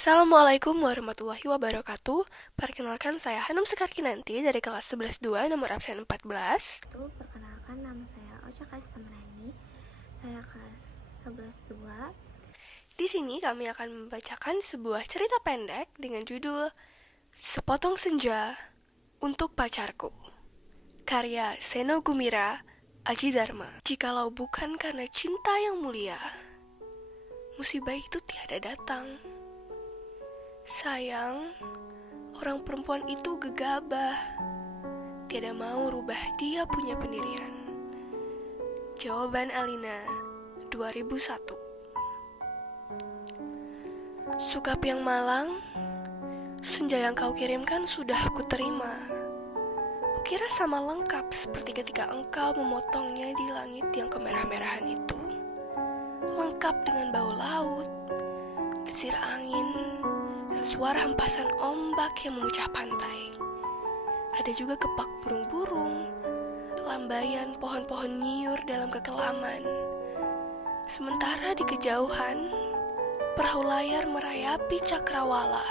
Assalamualaikum warahmatullahi wabarakatuh. Perkenalkan saya Hanum Sekarkinanti dari kelas 11-2 nomor absen 14. Perkenalkan, nama saya Ocha Kastamrani. Saya kelas 11-2. Di sini kami akan membacakan sebuah cerita pendek dengan judul Sepotong Senja untuk Pacarku, karya Seno Gumira Aji Dharma. Jikalau bukan karena cinta yang mulia, musibah itu tiada datang. Sayang, orang perempuan itu gegabah, tiada mau rubah dia punya pendirian. Jawaban Alina, 2001. Sukap yang malang, senja yang kau kirimkan sudah kuterima. Kukira sama lengkap seperti ketika engkau memotongnya di langit yang kemerah-merahan itu. Lengkap dengan bau laut, desir angin, dan suara hempasan ombak yang memecah pantai. Ada juga kepak burung-burung, lambaian pohon-pohon nyiur dalam kekelaman. Sementara di kejauhan, perahu layar merayapi cakrawala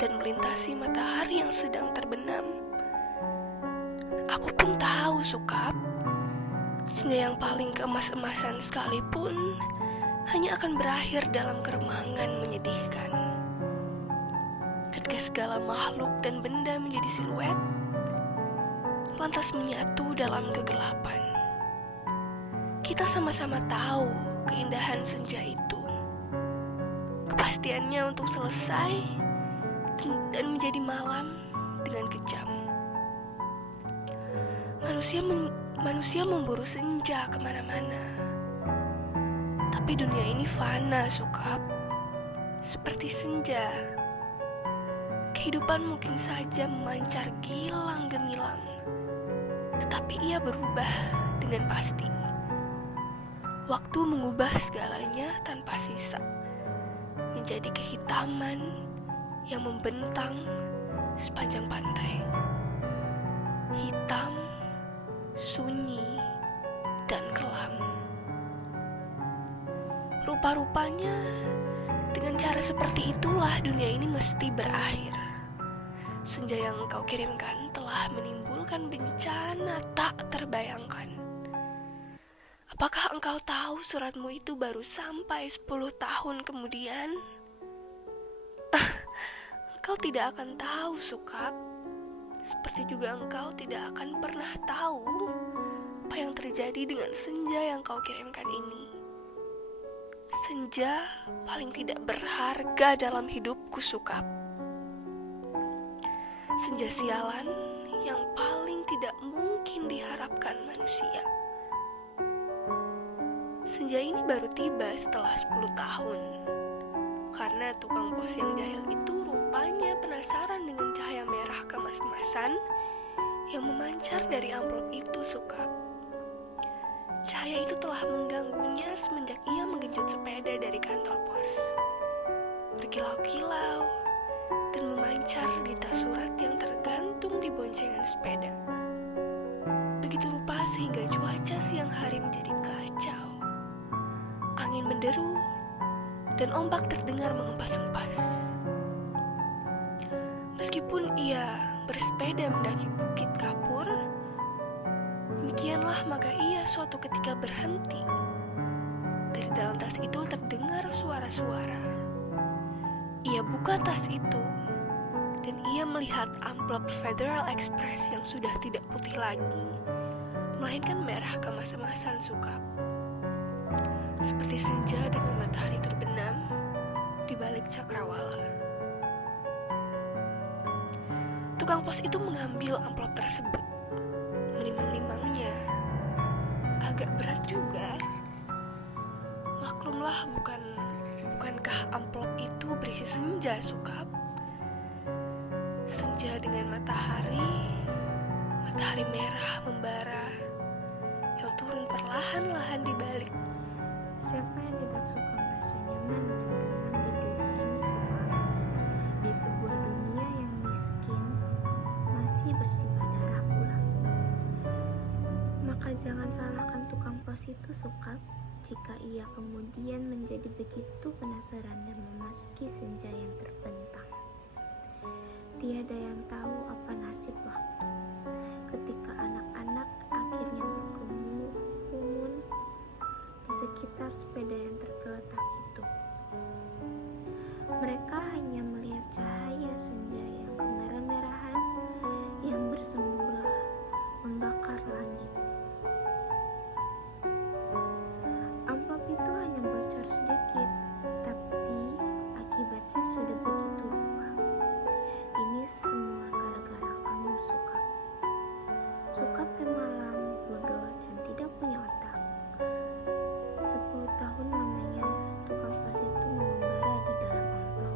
dan melintasi matahari yang sedang terbenam. Aku pun tahu, Sukap, senja yang paling keemas-emasan sekalipun hanya akan berakhir dalam keremangan menyedihkan. Ketika segala makhluk dan benda menjadi siluet, lantas menyatu dalam kegelapan. Kita sama-sama tahu keindahan senja itu, kepastiannya untuk selesai dan menjadi malam dengan kejam. Manusia memburu senja kemana-mana, tapi dunia ini fana, Sukap. Seperti senja, kehidupan mungkin saja memancar gilang gemilang, tetapi ia berubah dengan pasti. Waktu mengubah segalanya tanpa sisa, menjadi kehitaman yang membentang sepanjang pantai. Hitam, sunyi, dan kelam. Rupa-rupanya, dengan cara seperti itulah dunia ini mesti berakhir. Senja yang engkau kirimkan telah menimbulkan bencana tak terbayangkan. Apakah engkau tahu suratmu itu baru sampai 10 tahun kemudian? Engkau tidak akan tahu, Sukap. Seperti juga engkau tidak akan pernah tahu apa yang terjadi dengan senja yang kau kirimkan ini. Senja paling tidak berharga dalam hidupku, Sukap. Senja sialan yang paling tidak mungkin diharapkan manusia. Senja ini baru tiba setelah 10 tahun, karena tukang pos yang jahil itu rupanya penasaran dengan cahaya merah kemas-kemasan yang memancar dari amplop itu, Sukap. Cahaya itu telah mengganggunya semenjak ia menggenjot sepeda dari kantor pos. Berkilau-kilau dan memancar di tas surat yang tergantung di boncengan sepeda. Begitu rupa sehingga cuaca siang hari menjadi kacau. Angin menderu dan ombak terdengar mengempas-empas. Meskipun ia bersepeda mendaki bukit kapur, demikianlah maka ia suatu ketika berhenti. Dari dalam tas itu terdengar suara-suara. Ia buka tas itu dan ia melihat amplop Federal Express yang sudah tidak putih lagi, melainkan merah kemas-emasan, Sukap. Seperti senja dengan matahari terbenam di balik cakrawala. Tukang pos itu mengambil amplop tersebut, menimang-nimangnya. Agak berat juga. Maklumlah, bukankah amplop itu berisi senja, Sukap? Senja dengan matahari merah membara yang turun perlahan-lahan di balik. Siapa yang tidak suka merasa nyaman dan tenang di dunia ini semua? Di sebuah dunia yang miskin, masih bersifat darah pula. Maka jangan salahkan tukang pos itu, Sukap. jika ia kemudian menjadi begitu penasaran dan memasuki senja yang terbentang. Tiada yang tahu apa nasib waktu ketika anak-anak akhirnya berkerumun di sekitar sepeda yang tergeletak itu. Mereka hanya melihat cahaya senja yang kemerah-merahan yang bersemburat membakar langit. Amplop itu hanya bocor sedikit, tapi akibatnya sudah begitu rupa. Ini semua gara-gara kamu, Sukap. Sukap pemalang, bodoh, dan tidak punya otak. 10 tahun lamanya tukang pos itu mengembara di dalam amplop.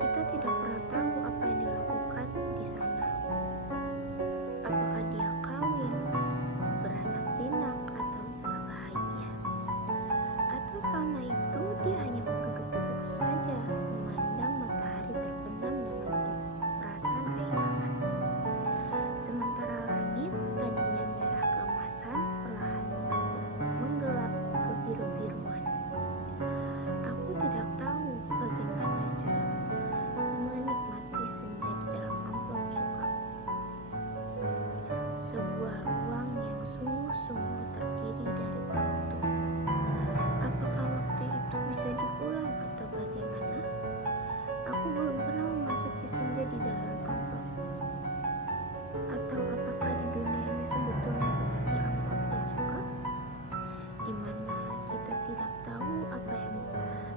Kita tidak pernah tahu apa yang dilakukan di sana. Apakah dia kawin, beranak pinak, atau berbahagia? Atau selama itu dia hanya duduk-duduk saja memandang matahari terbenam dengan perasaan kehilangan. Sementara langit tadinya merah keemasan perlahan menggelap kebiru-biruan. Aku tidak tahu bagaimana cara menikmati senja di dalam amplop, Sukap. Sebuah ruang yang sungguh-sungguh terdiri dari waktu. Apakah waktu itu bisa diulang atau bagaimana? Aku belum pernah memasuki senja di dalam amplop. Atau apakah di dunia ini sebetulnya seperti amplop ya, Sukap? Di mana kita tidak tahu apa yang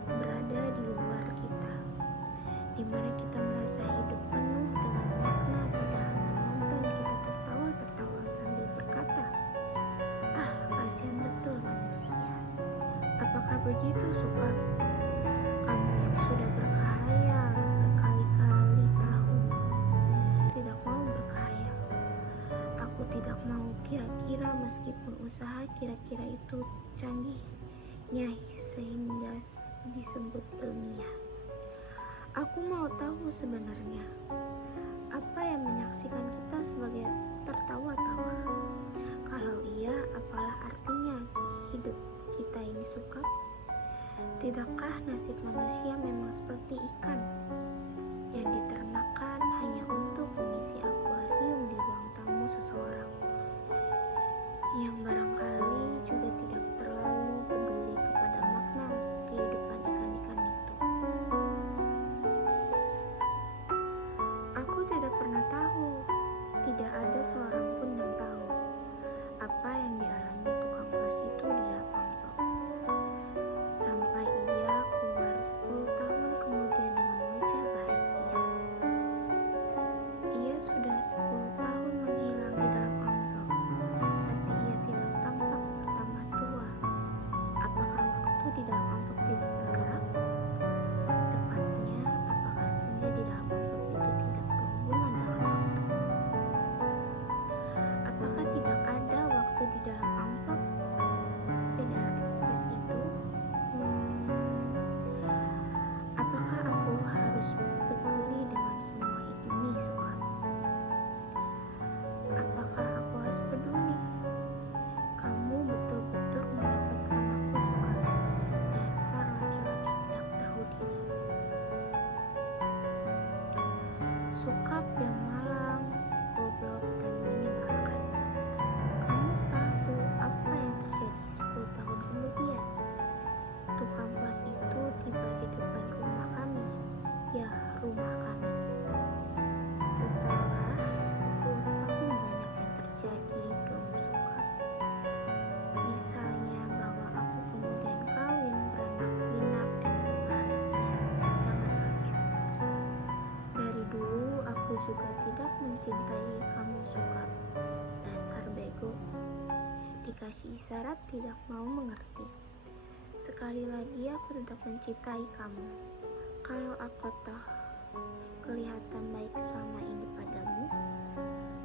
berada di luar kita. Di mana kita merasa hidup penuh dengan makna padahal menonton kita tertawa-tertawa sambil berkata, "Ah, kasihan betul manusia." Apakah begitu, Sukap? Kamu yang sudah berkhayal berkali-kali tahun tidak mau berkhayal. Aku tidak mau kira-kira meskipun usaha kira-kira itu canggihnya sehingga disebut ilmiah. Aku mau tahu sebenarnya apa yang menyaksikan kita sebagai tertawa-tawa. Kalau iya, apalah artinya hidup kita ini, Sukap? Tidakkah nasib manusia memang seperti ikan yang diternakan hanya untuk mengisi akuarium di ruang tamu seseorang yang barangkali juga tidak terlalu peduli kepada makna kehidupan ikan-ikan itu? Aku tidak pernah tahu, tidak ada seorang pun yang tahu apa yang dialami tukang pos itu di dalam amplop. Sampai ia keluar 10 tahun kemudian dengan wajah bahagia. Ia sudah 10 tahun menghilang di dalam amplop, tapi ia tidak tampak bertambah tua. Apakah waktu di dalam amplop tidak bergerak? Tepatnya, apakah senja di dalam amplop itu tidak berhubungan dengan waktu? Apakah tidak ada waktu di dalam amplop? Beda ekspresi itu. Apakah aku harus peduli dengan semua ini, Sukap? Apakah aku harus peduli? Kamu betul-betul mendapatkan aku, Sukap. Dasar laki-laki tidak tahu diri. Sukap yang malang, goblok, dan menyebalkan. Kamu tahu apa yang terjadi 10 tahun kemudian? Tukang pos itu tiba di depan rumah kami. Ya, rumah kami. Setelah 10 tahun banyak yang terjadi dong, Sukap. Misalnya bahwa aku kemudian kawin, beranak pinak, dan berbahagia. Jangan kaget. Dari dulu aku juga tidak mencintai kamu, Sukap. Dasar bego. Dikasih isyarat tidak mau mengerti. Sekali lagi aku tetap mencintai kamu. Kalau aku toh kelihatan baik selama ini padamu,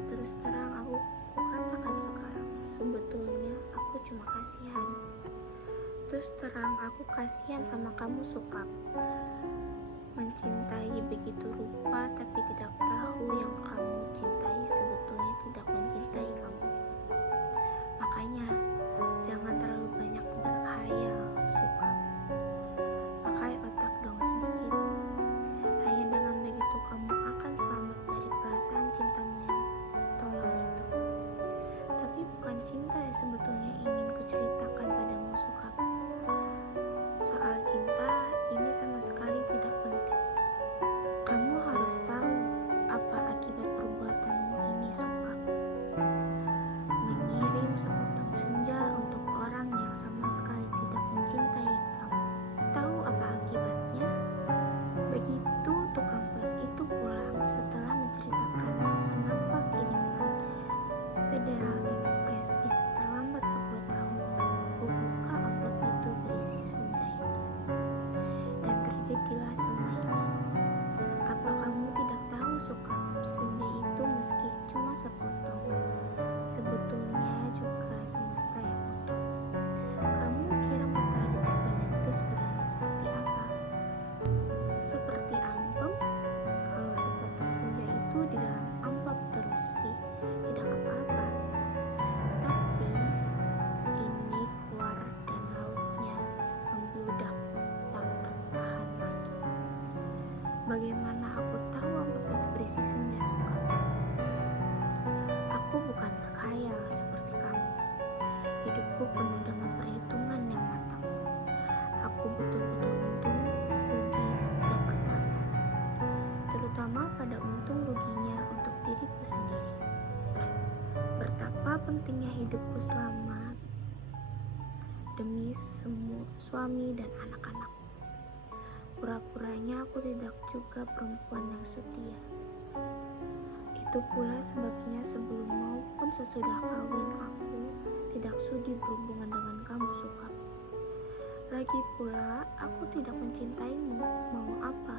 terus terang aku katakan sekarang, sebetulnya aku cuma kasihan. Terus terang aku kasihan sama kamu, Sukap. Mencintai begitu rupa tapi tidak tahu yang kamu cintai sebetulnya tidak mencintai kamu. Makanya jangan terlalu Bagaimana aku tahu amplop itu berisi senja, Suka? Aku bukan berkhayal seperti kamu. Hidupku penuh dengan perhitungan yang matang. Aku betul-betul untung rugi setiap perbuatan, terutama pada untung ruginya untuk diriku sendiri. Betapa pentingnya hidupku selama demi semua suami dan anak-anak. Pura-puranya aku tidak juga perempuan yang setia. Itu pula sebabnya sebelum maupun sesudah kawin aku tidak sudi berhubungan dengan kamu, Suka. Lagi pula aku tidak mencintaimu, mau apa?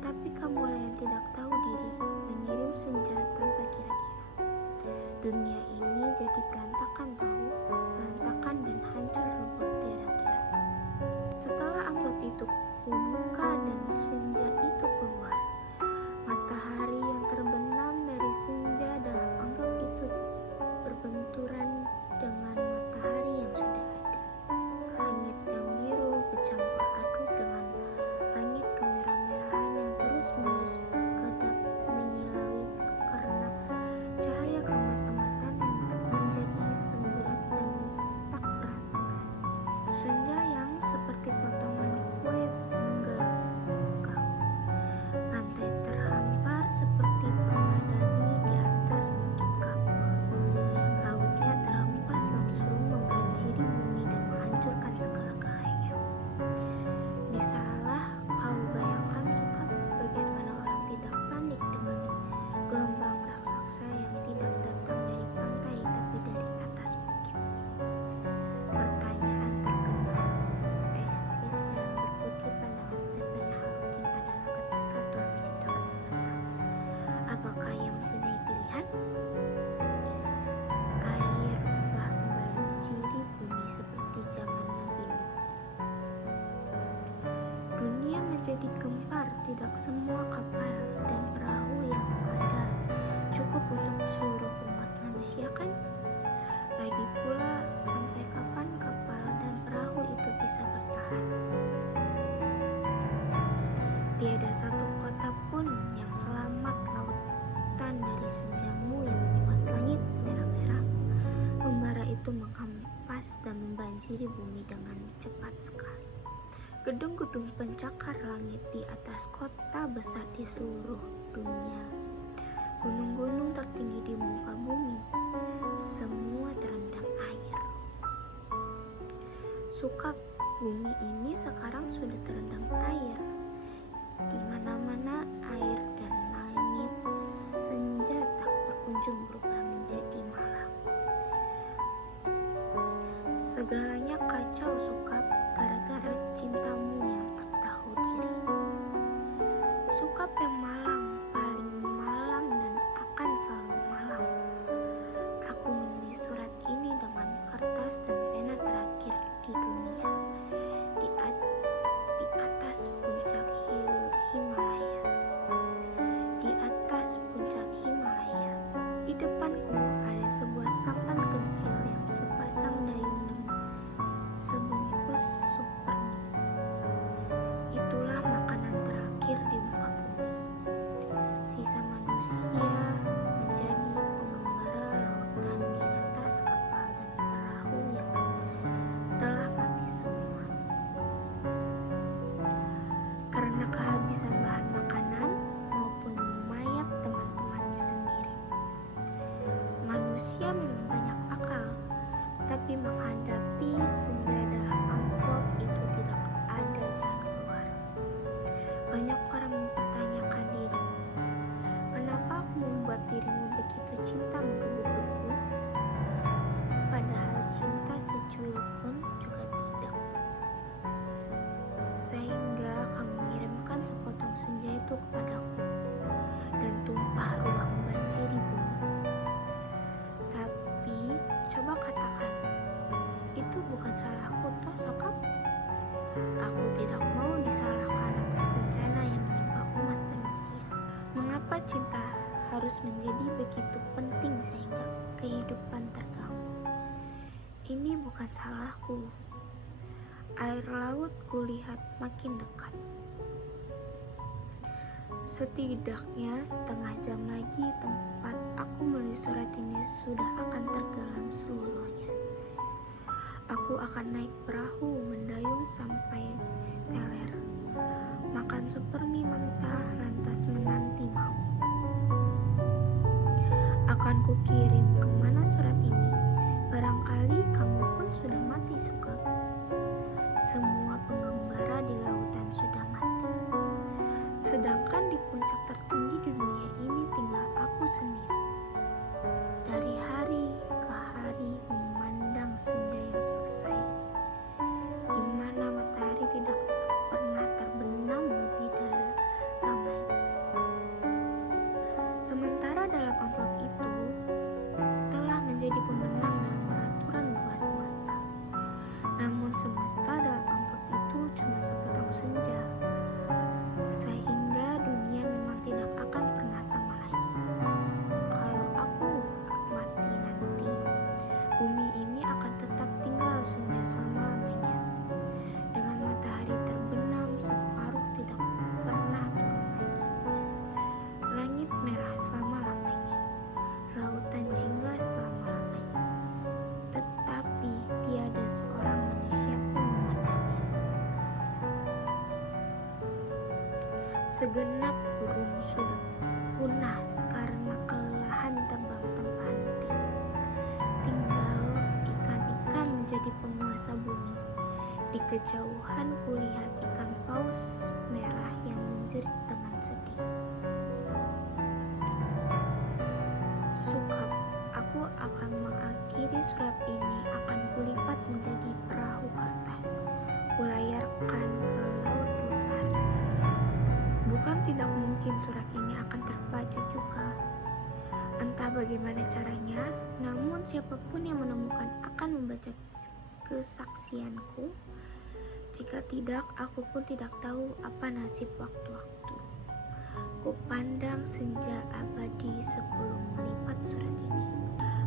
Tapi kamulah yang tidak tahu diri, mengirim senja tanpa kira-kira. Dunia ini jadi berantakan tahu, berantakan dan hancur lebur tiada kira. Setelah amplop itu kubuka dan senja itu keluar, matahari yang terbenam dari senja dalam amplop itu berbenturan dengan matahari yang sudah ada. Langit yang biru bercampur aduk dengan langit kemerah-merahan yang terus-menerus kedap menyilaukan karena cahaya keemas-emasan yang tak menjadi semburat dan tak beraturan. Senja yang seperti potongan kue menggelenggang. Pantai terhampar seperti permadani di atas bukit kapur. Lautnya terhempas langsung membanjiri bumi dan menghancurkan segala-galanya. Bisalah kau bayangkan, Suka, bagaimana orang tidak panik dengan gelombang raksasa yang tidak datang dari pantai tapi dari atas bukit. Pertanyaan terkenal Pestis yang berkutipan dengan Stephen Hawking adalah ketika Tuhan menciptakan semesta, apakah ia mempunyai pilihan? Air membanjiri bumi seperti zaman Nabi Nuh. Dunia menjadi gempar, tidak semua kapal dan perahu yang ada cukup untuk seluruh umat manusia, kan? Lagi pula, sampai kapan kapal dan perahu itu bisa bertahan? Tiada satu kota pun yang selamat lautan dari senjamu yang membuat langit merah-merah membara itu menghempas dan membanjiri bumi dengan cepat sekali. Gedung-gedung pencakar langit di atas kota besar di seluruh dunia. Gunung-gunung tertinggi di muka bumi, semua terendam air. Suka, bumi ini sekarang sudah terendam air. Di mana-mana air dan langit senja tak berkunjung berubah menjadi malam. Segalanya kacau, Suka, gara-gara cintamu yang tak tahu diri. Suka yang malang, paling malang dan akan selalu malang. Aku menulis surat ini dengan kertas dan pena terakhir di dunia, di atas puncak Himalaya. Di atas puncak Himalaya, di depanku ada sebuah sampan kecil yang sepasang dayung dan sebungkus sup perni. Itulah makanan terakhir di muka bumi. Sisa manusia menjadi pengembara lautan di atas kapal dan perahu yang telah mati semua karena kehabisan bahan makanan maupun mayat teman-temannya sendiri. Manusia memang banyak akal, tapi menghadapi senja dalam amplop itu tidak ada jalan keluar. Banyak orang mempertanyakan diriku, kenapa aku membuat dirimu begitu cinta menggebu-gebu, padahal cinta secuil pun juga tidak. Sehingga kamu mengirimkan sepotong senja itu kepadaku dan tumpah ruah membanjiri bumi. Tapi coba katakan, itu bukan salahku toh, Soka? Aku tidak mau disalahkan atas bencana yang menimpa umat manusia. Mengapa cinta harus menjadi begitu penting sehingga kehidupan terganggu? Ini bukan salahku. Air laut kulihat makin dekat. Setidaknya setengah jam lagi tempat aku menulis surat ini sudah akan tenggelam seluruhnya. Aku akan naik perahu mendayung sampai teler, makan super mie mentah lantas menanti mau. Akan kukirim kemana surat ini, barangkali kamu pun sudah mati suka. Semua pengembara di lautan sudah mati, sedangkan di puncak tertinggi di dunia ini tinggal aku sendiri. Dari hari ke hari memandang senja yang selesai, di mana matahari tidak pernah terbenam lebih lamanya. Sementara dalam amplop itu telah menjadi pemenang dalam peraturan buah semesta. Namun semesta dalam amplop itu cuma sepotong senja, sehingga dunia memang tidak akan pernah sama lagi. Kalau aku mati nanti, bumi ini akan tetap tinggal senja selama-lamanya, dengan matahari terbenam separuh tidak pernah turun lagi, langit merah selama-lamanya, lautan jingga selama-lamanya, tetapi tiada seorang manusia pun mengenalnya. Segenap burung sudah punah karena kelelahan terbang tanpa henti. Tinggal ikan-ikan menjadi penguasa bumi. Di kejauhan kulihat ikan paus merah yang menjerit dengan sedih. Sukap, aku akan mengakhiri surat ini, akan kulipat menjadi perahu kertas, kulayarkan ke laut lepas. Bukan tidak mungkin surat ini akan terbaca juga. Entah bagaimana caranya, namun siapapun yang menemukan akan membaca kesaksianku. Jika tidak, aku pun tidak tahu apa nasib waktu-waktu. Kupandang senja abadi sebelum melipat surat ini.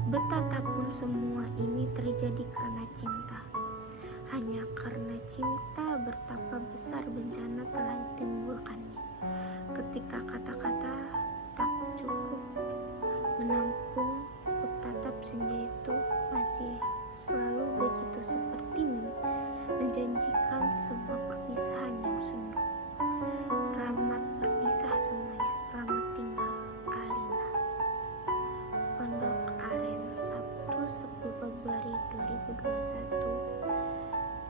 Betapapun semua ini terjadi karena cinta. Hanya karena cinta betapa besar bencana telah ditimbulkannya. Ketika kata-kata tak cukup menampung, kutatap senja itu masih selalu begitu seperti menjanjikan sebuah perpisahan yang sunyi. Selamat berpisah semuanya, selamat tinggal Alina. Pondok Aren, Sabtu 10 Februari 2021,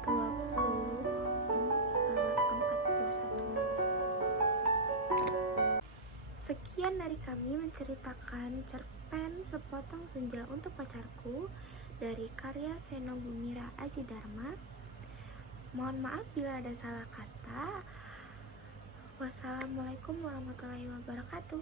20:41. Sekian dari kami menceritakan cerpen Sepotong Senja untuk Pacarku dari karya Seno Bumira Aji Dharma. Mohon maaf bila ada salah kata. Wassalamualaikum warahmatullahi wabarakatuh.